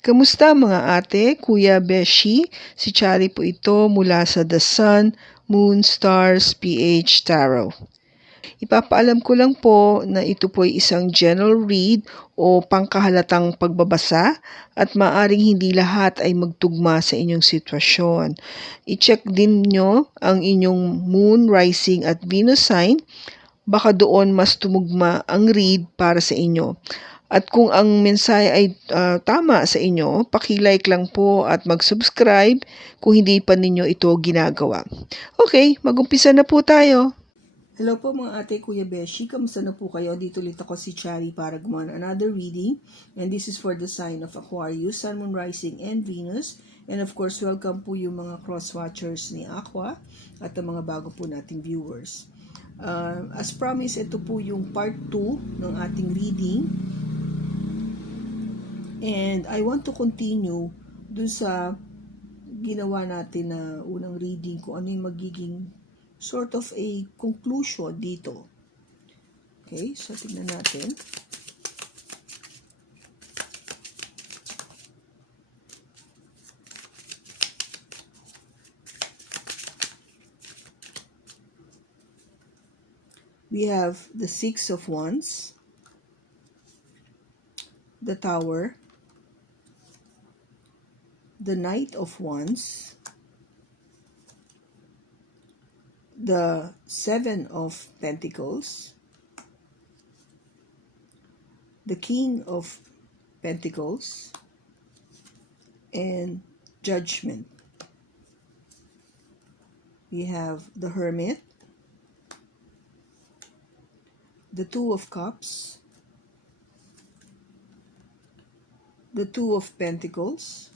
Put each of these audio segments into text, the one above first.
Kamusta mga ate, kuya, beshi? Si Chari po ito mula sa The Sun, Moon, Stars, PH Tarot. Ipapaalam ko lang po na ito po ay isang general read o pangkahalatang pagbabasa at maaring hindi lahat ay magtugma sa inyong sitwasyon. I-check din nyo ang inyong Moon, Rising at Venus sign. Baka doon mas tumugma ang read para sa inyo. At kung ang mensahe ay tama sa inyo, paki-like lang po at mag-subscribe kung hindi pa ninyo ito ginagawa. Okay, mag-umpisa na po tayo. Hello po mga ate, kuya, beshi. Kamusta na po kayo? Dito ulit ako si Chari para gumawa ng another reading. And this is for the sign of Aquarius, Sun, Moon, Rising, and Venus. And of course, welcome po yung mga cross-watchers ni Aqua at ang mga bago po nating viewers. As promised, ito po yung part 2 ng ating reading. And I want to continue dun sa ginawa natin na unang reading kung ano yung magiging sort of a conclusion dito. Okay, so tingnan natin. We have the Six of Wands, the Tower, the Knight of Wands, the Seven of Pentacles, the King of Pentacles, and Judgment. We have the Hermit, the Two of Cups, the Two of Pentacles,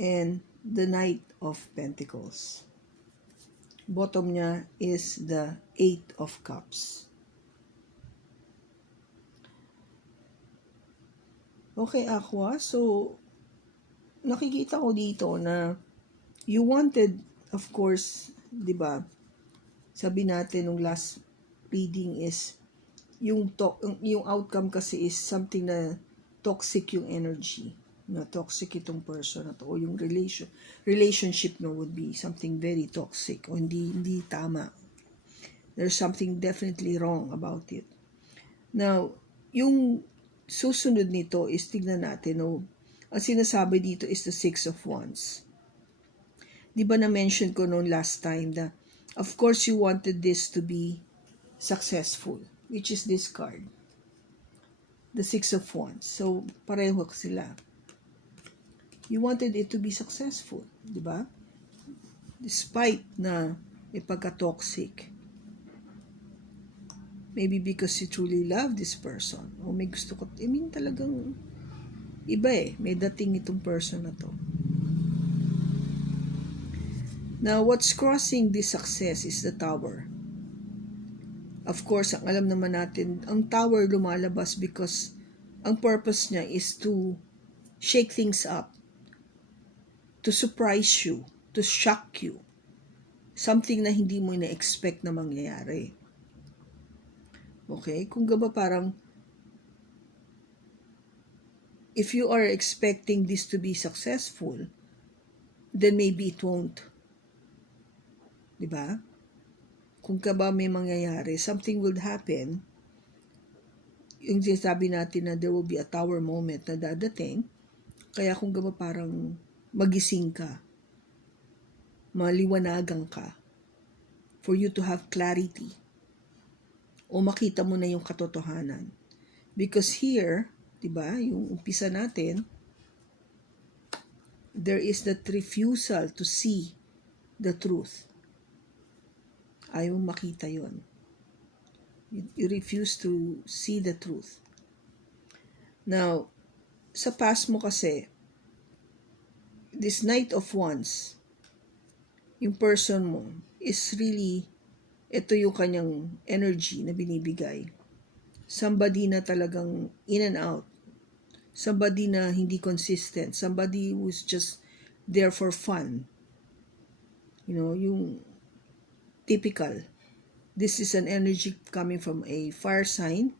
and the Knight of Pentacles. Bottom niya is the Eight of Cups. Okay, Aqua. So, nakikita ko dito na you wanted, of course, di ba? Sabi natin nung last reading is yung outcome kasi is something na toxic yung energy. Na toxic itong person na to, o yung relationship no would be something very toxic o hindi tama. There's something definitely wrong about it. Now, yung susunod nito is tignan natin, no, ang sinasabi dito is the Six of Wands. Di ba na-mention ko noon last time na of course you wanted this to be successful, which is this card, the Six of Wands. So, pareho sila. You wanted it to be successful, di ba? Despite na ipagka-toxic. Maybe because you truly love this person. O may gusto ko, talagang iba may dating itong person na to. Now, what's crossing this success is the Tower. Of course, ang alam naman natin, ang Tower lumalabas because ang purpose niya is to shake things up, to surprise you, to shock you. Something na hindi mo na-expect na mangyayari. Okay? Kung gaba parang, if you are expecting this to be successful, then maybe it won't. Diba? Kung kaba may mangyayari, something will happen. Yung sinasabi natin na there will be a tower moment na dadating, kaya kung gaba parang magising ka, maliwanagan ka, for you to have clarity, o makita mo na yung katotohanan. Because here, diba, yung umpisa natin, there is that refusal to see the truth. Ayaw makita yon. You refuse to see the truth. Now, sa past mo kasi, this Knight of Wands, yung person mo is really, ito yung kanyang energy na binibigay. Somebody na talagang in and out. Somebody na hindi consistent. Somebody who's just there for fun. You know, yung typical. This is an energy coming from a fire sign.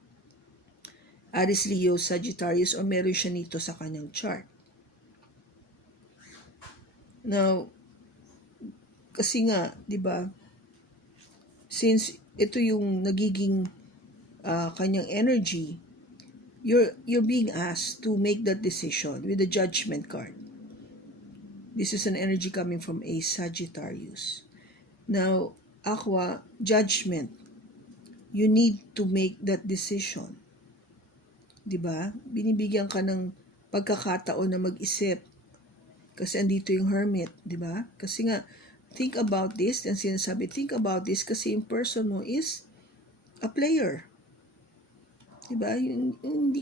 Aries, Leo, Sagittarius, o meron siya nito sa kanyang chart. Now, kasi nga, di ba, since ito yung nagiging kanyang energy, you're being asked to make that decision with the Judgment card. This is an energy coming from a Sagittarius. Now, Aqua, Judgment. You need to make that decision. Diba? Binibigyan ka ng pagkakataon na mag-isip. Kasi andito yung Hermit, diba? Kasi nga, think about this, and sinasabi, think about this kasi yung person mo is a player. Diba? Yung hindi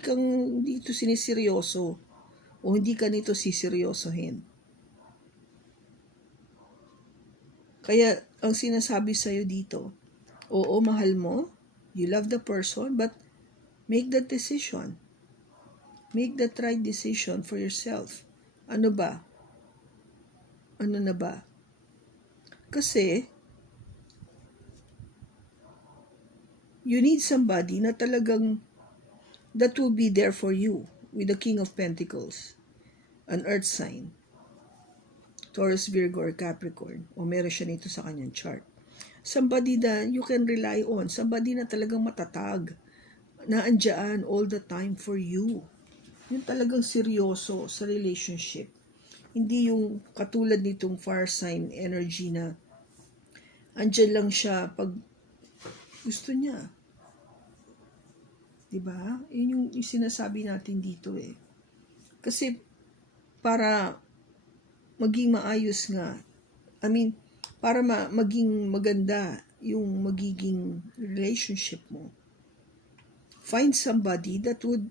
ito siniseryoso o hindi ka nito siseryosohin. Kaya, ang sinasabi sa'yo dito, oo, mahal mo, you love the person, but make that decision. Make that right decision for yourself. Ano ba? Ano na ba? Kasi, you need somebody na talagang that will be there for you with the King of Pentacles, an earth sign, Taurus, Virgo, or Capricorn, o meron siya nito sa kanyang chart. Somebody that you can rely on, somebody na talagang matatag, na andyan all the time for you. Yung talagang seryoso sa relationship. Hindi yung katulad nitong fire sign energy na andyan lang siya pag gusto niya. Diba? Yun yung sinasabi natin dito eh. Kasi para maging maayos nga, para maging maganda yung magiging relationship mo, find somebody that would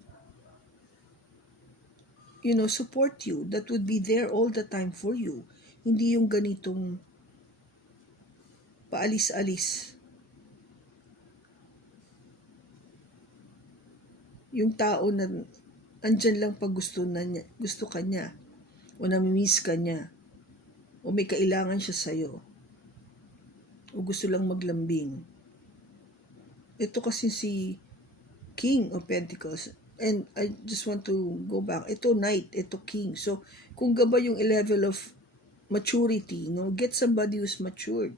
support you, that would be there all the time for you. Hindi yung ganitong paalis-alis. Yung tao na andyan lang pag gusto ka niya, o namimiss ka niya, o may kailangan siya sa'yo, o gusto lang maglambing. Ito kasi si King of Pentacles, and I just want to go back. Ito Knight, ito King. So, kung gaba yung level of maturity, get somebody who's matured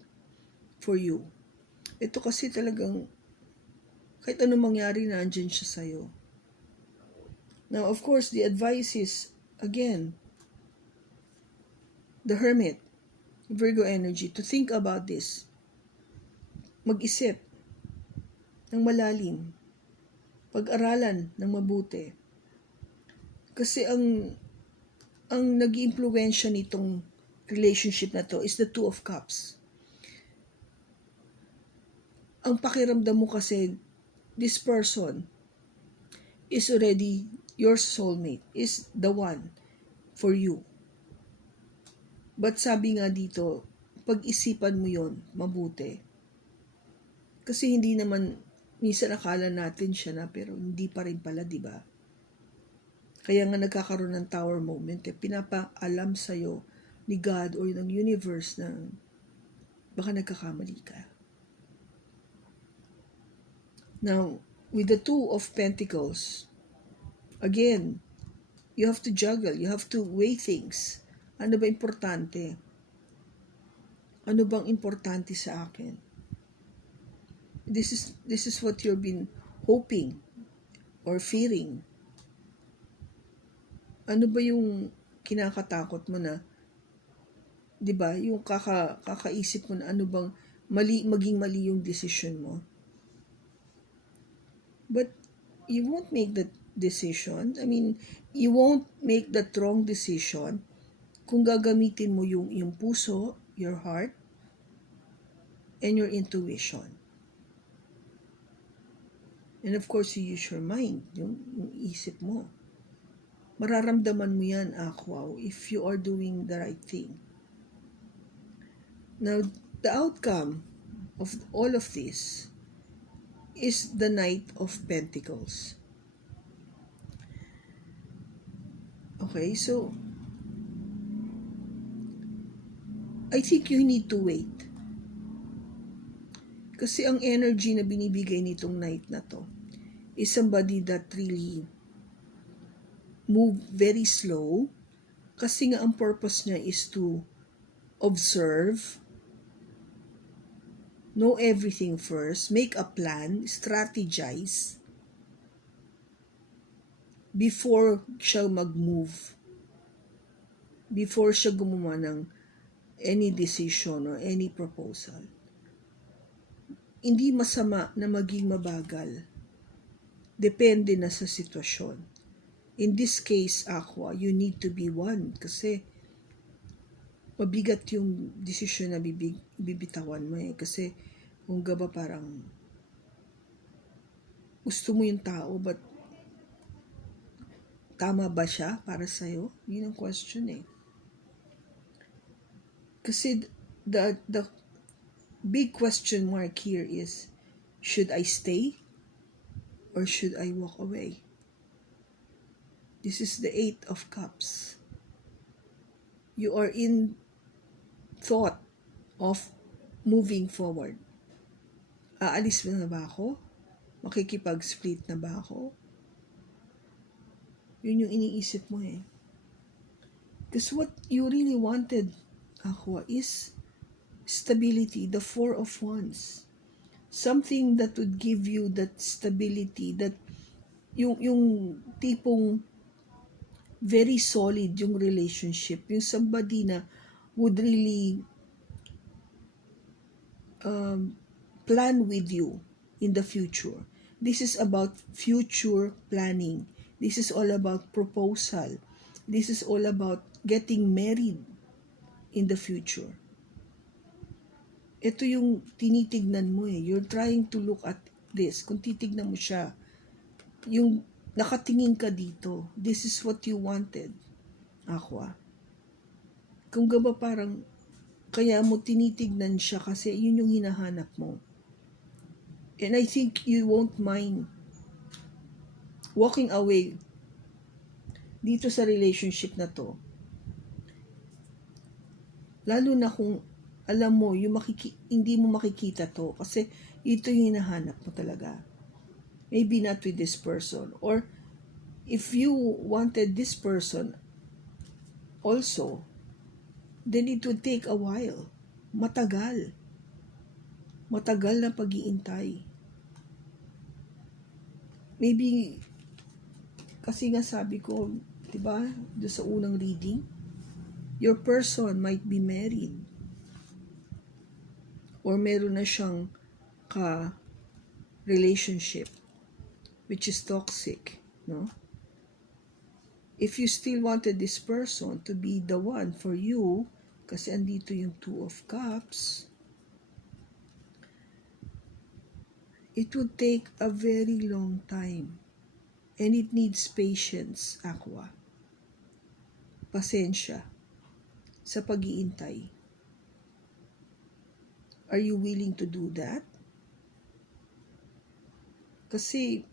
for you. Ito kasi talagang, kahit anong mangyari na andyan siya sa'yo. Now, of course, the advice is, again, the Hermit, Virgo energy, to think about this. Mag-isip ng malalim. Pag-aralan ng mabuti. Kasi ang nag-iimpluwensya nitong relationship na to is the Two of Cups. Ang pakiramdam mo kasi, this person is already your soulmate, is the one for you. But sabi nga dito, pag-isipan mo yon mabuti. Kasi hindi naman, minsan akala natin siya na, pero hindi pa rin pala, di ba? Kaya nga nagkakaroon ng tower moment, pinapaalam sa'yo ni God or ng universe na baka nagkakamali ka. Now, with the Two of Pentacles, again, you have to juggle, you have to weigh things. Ano ba importante? Ano bang importante sa akin? This is what you've been hoping or fearing. Ano ba yung kinakatakot mo na, 'di ba? Yung kakaisip mo na ano bang maging mali yung decision mo. But you won't make that decision. You won't make that wrong decision kung gagamitin mo yung puso, your heart, and your intuition. And of course, you use your mind, yung isip mo. Mararamdaman mo yan, Aqua, if you are doing the right thing. Now, the outcome of all of this is the Knight of Pentacles. Okay, so I think you need to wait. Kasi ang energy na binibigay nitong Knight na to is somebody that really move very slow kasi nga ang purpose niya is to observe, know everything first, make a plan, strategize before siya mag-move, before siya gumawa ng any decision or any proposal. Hindi masama na maging mabagal. Depende na sa sitwasyon. In this case, Aqua, you need to be one kasi mabigat yung desisyon na bibitawan mo eh. Kasi kung ba parang gusto mo yung tao but tama ba siya para sa'yo? Yun ang question eh. Kasi the big question mark here is, should I stay or should I walk away? This is the 8 of Cups. You are in thought of moving forward. Aalis na ba ako? Makikipag-split na ba ako? Yun yung iniisip mo eh. Because what you really wanted, Aqua, is stability, the 4 of Wands. Something that would give you that stability, that yung tipong very solid yung relationship, yung somebody na would really plan with you in the future. This is about future planning. This is all about proposal. This is all about getting married in the future. Ito yung tinitignan mo eh. You're trying to look at this. Kung titignan mo siya, yung nakatingin ka dito, this is what you wanted, Aqua. Kung ba parang kaya mo tinitignan siya kasi yun yung hinahanap mo. And I think you won't mind walking away dito sa relationship na to. Lalo na kung alam mo, hindi mo makikita to kasi ito yung hinahanap mo talaga. Maybe not with this person. Or if you wanted this person also, then it would take a while. Matagal. Matagal na pag-iintay. Maybe, kasi nga sabi ko, diba, doon sa unang reading, your person might be married. Or meron na siyang relationship which is toxic, no? If you still wanted this person to be the one for you, kasi andito yung 2 of Cups, it would take a very long time. And it needs patience, Aqua. Pasensya sa pag-iintay. Are you willing to do that? Kasi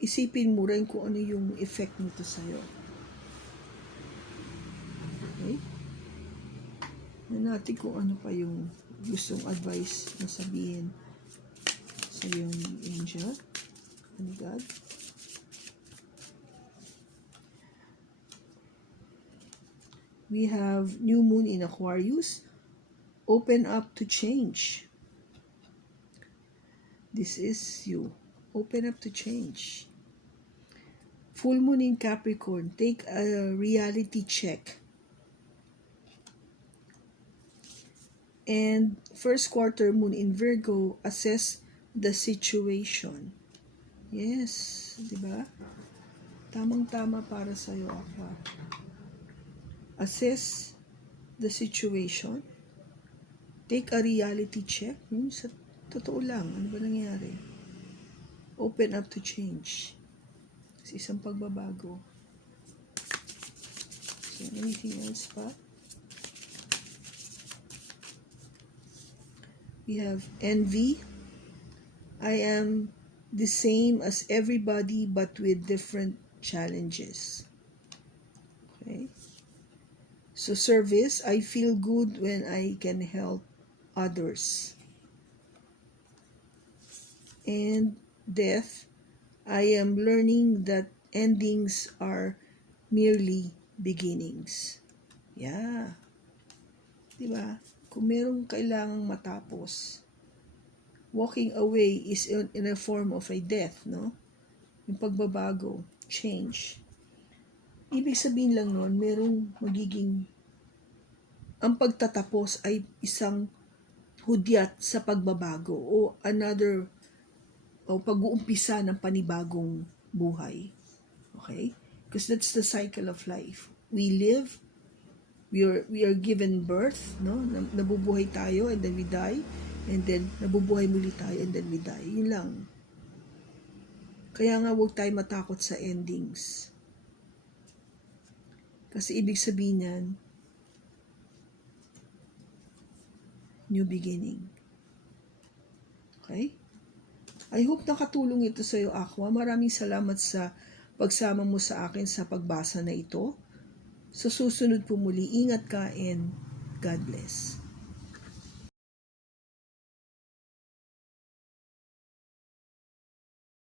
isipin mo rin kung ano yung effect nito sa'yo. Okay? Natin kung ano pa yung gustong advice na sabihin sa yung angel and God. We have new moon in Aquarius. Open up to change. This is you. Open up to change. Full moon in Capricorn. Take a reality check. And first quarter moon in Virgo. Assess the situation. Yes, diba? Tamang-tama para sa'yo, Aqua. Assess the situation. Take a reality check. Sa totoo lang, ano ba nangyari? Open up to change. Sa isang pagbabago. So, anything else pa? We have envy. I am the same as everybody but with different challenges. Okay? So service, I feel good when I can help others. and death, I am learning that endings are merely beginnings. Yeah. Diba? Kung merong kailangang matapos, walking away is in a form of a death, no? Yung pagbabago, change. Ibig sabihin lang nun, merong magiging, ang pagtatapos ay isang hudyat sa pagbabago o another, o pag-uumpisa ng panibagong buhay. Okay? Because that's the cycle of life. We live, we are given birth, no? Nabubuhay tayo and then we die, and then nabubuhay muli tayo and then we die. Yun lang. Kaya nga huwag tayo matakot sa endings. Kasi ibig sabihin yan, new beginning. Okay? I hope nakatulong ito sa iyo, Aqua. Maraming salamat sa pagsama mo sa akin sa pagbasa na ito. Sa susunod po muli, ingat ka and God bless.